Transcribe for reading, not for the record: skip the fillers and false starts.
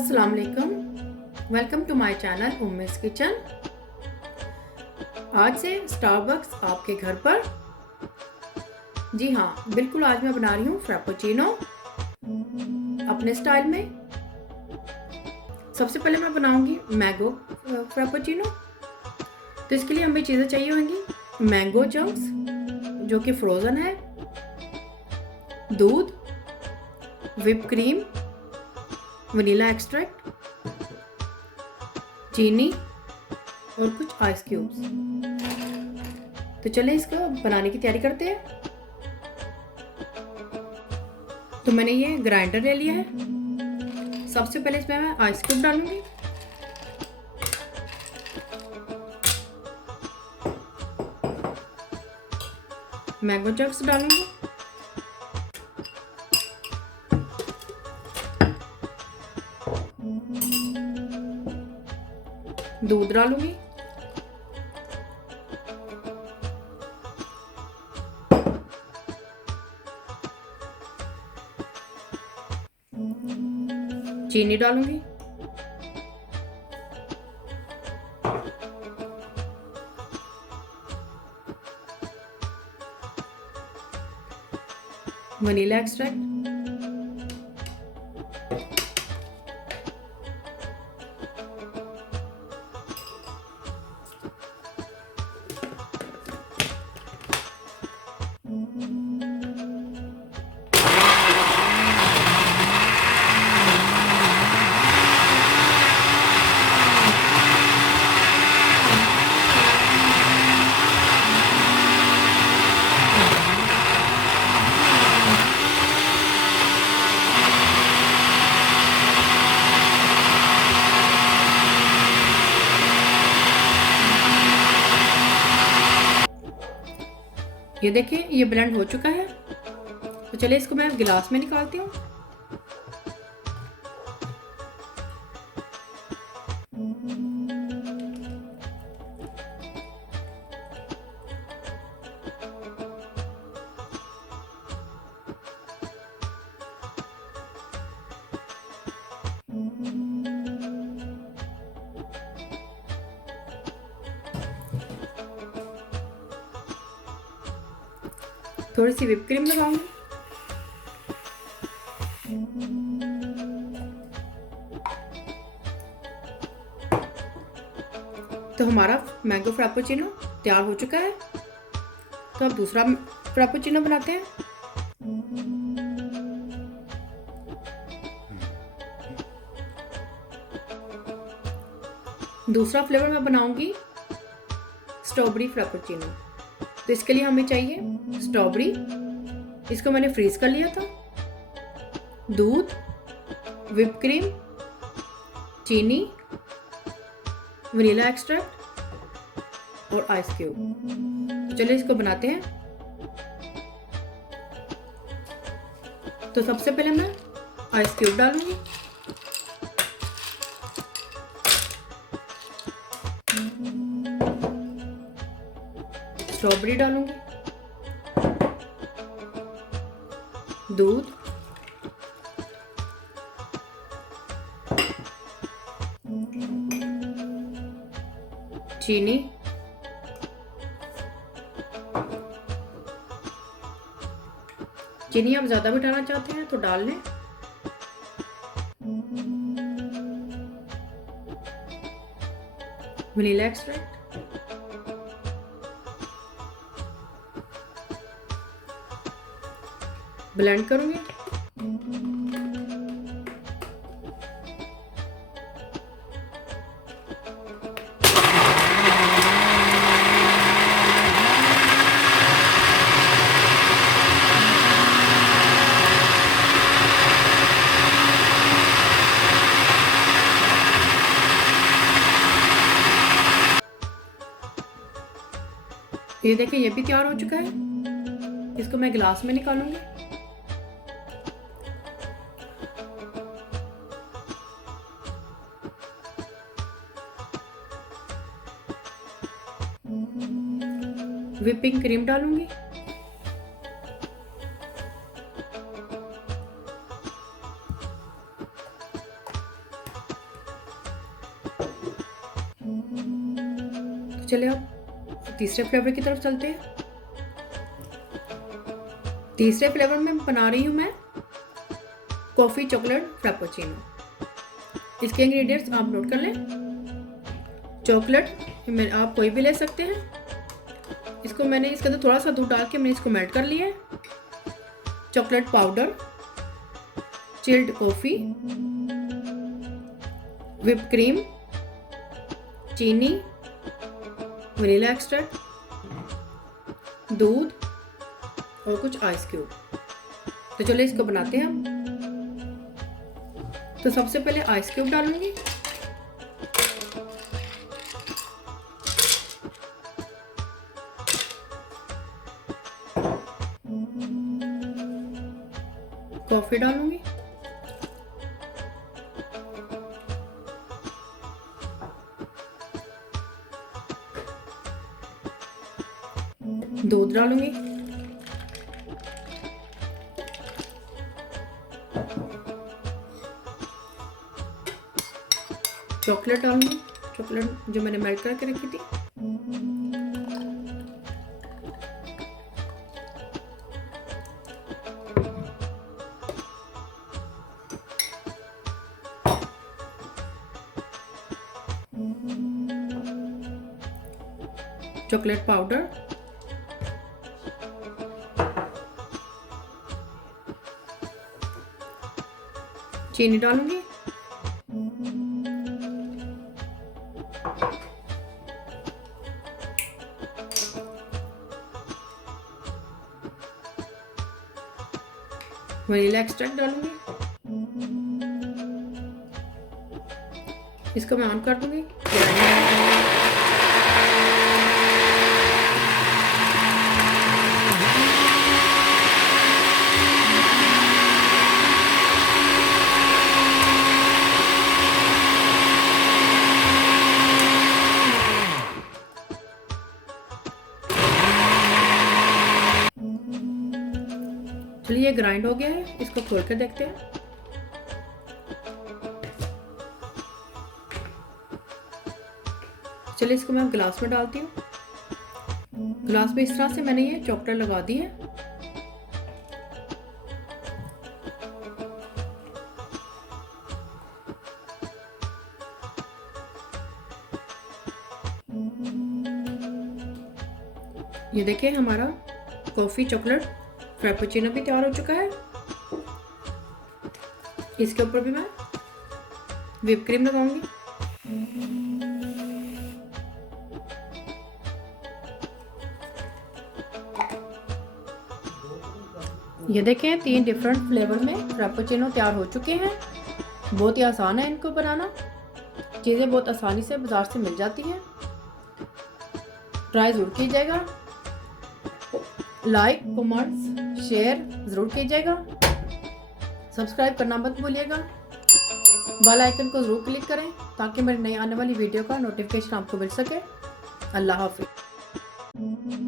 अस्सलाम वालेकुम। Welcome to my channel Ummi's kitchen. आज से स्टारबक्स आपके घर पर। जी हाँ, बिल्कुल। आज मैं बना रही हूँ फ्रैपेचिनो अपने स्टाइल में। सबसे पहले मैं बनाऊंगी मैंगो फ्रैपेचिनो। तो इसके लिए हमें चीज़ें चाहिए होंगी। मैंगो चंक्स जो कि फ्रोज़न है, दूध, व्हिप क्रीम, वनीला एक्सट्रैक्ट, चीनी और कुछ आइस क्यूब्स। तो चलें इसको बनाने की तैयारी करते हैं। तो मैंने ये ग्राइंडर ले लिया है। सबसे पहले इसमें मैं आइस क्यूब डालूंगी। मैंगो चंक्स डालूंगी। दूध डालूंगी। चीनी डालूंगी। वनीला एक्सट्रैक्ट, ये देखिए ये ब्लेंड हो चुका है। तो चलिए इसको मैं गिलास में निकालती हूँ। थोड़ी सी व्हिप क्रीम लगाऊंगी। तो हमारा मैंगो फ्रैपेचिनो तैयार हो चुका है। तो अब दूसरा फ्रैपेचिनो बनाते हैं। दूसरा फ्लेवर मैं बनाऊंगी स्ट्रॉबेरी फ्रैपेचिनो। तो इसके लिए हमें चाहिए स्ट्रॉबेरी। इसको मैंने फ्रीज कर लिया था। दूध, व्हिप क्रीम, चीनी, वनीला एक्सट्रैक्ट और आइस क्यूब। तो चलिए इसको बनाते हैं। तो सबसे पहले मैं आइस क्यूब डालूंगी। स्ट्रॉबेरी डालूंगी। दूध, चीनी, चीनी आप ज़्यादा भी डालना चाहते हैं तो डाल लें। वनीला एक्सट्रैक्ट, ब्लेंड करूंगी। ये देखिए ये भी तैयार हो चुका है। इसको मैं गिलास में निकालूंगी। व्हिपिंग क्रीम डालूंगी। चले अब तीसरे फ्लेवर की तरफ चलते हैं। तीसरे फ्लेवर में बना रही हूँ मैं कॉफ़ी चॉकलेट फ्रापेचिनो। इसके इंग्रेडिएंट्स आप नोट कर लें। चॉकलेट आप कोई भी ले सकते हैं। इसको मैंने इसके अंदर थोड़ा सा दूध डाल के मैंने इसको मेल्ट कर लिया है। Chocolate powder, chilled coffee, whip cream, चीनी, वनीला एक्सट्रैक्ट, दूध और कुछ आइस क्यूब। तो चलो इसको बनाते हैं हम। तो सबसे पहले आइस क्यूब डालूंगी। कॉफी डालूंगी। दूध डालूंगी। चॉकलेट डालूंगी, चॉकलेट जो मैंने मेल्ट करके रखी थी। चॉकलेट पाउडर, चीनी डालूंगी। वनीला एक्सट्रैक्ट डालूंगी। इसको मैं ऑन कर दूंगी। चलिए ये ग्राइंड हो गया है, इसको खोल कर देखते हैं। चलिए इसको मैं ग्लास में डालती हूँ। ग्लास में इस तरह से मैंने ये चॉकलेट लगा दी है। ये देखिए हमारा कॉफी चॉकलेट फ्रापेचिनो भी तैयार हो चुका है। इसके ऊपर भी मैं व्हिप क्रीम लगाऊंगी। ये देखें 3 डिफरेंट फ्लेवर में फ्रापेचिनो तैयार हो चुके हैं। बहुत ही आसान है इनको बनाना। चीज़ें बहुत आसानी से बाजार से मिल जाती हैं। ट्राई ज़रूर कीजिएगा। लाइक, कमेंट्स, शेयर ज़रूर कीजिएगा। सब्सक्राइब करना मत भूलिएगा। बेल आइकन को ज़रूर क्लिक करें ताकि मेरी नई आने वाली वीडियो का नोटिफिकेशन आपको मिल सके। अल्लाह हाफिज़।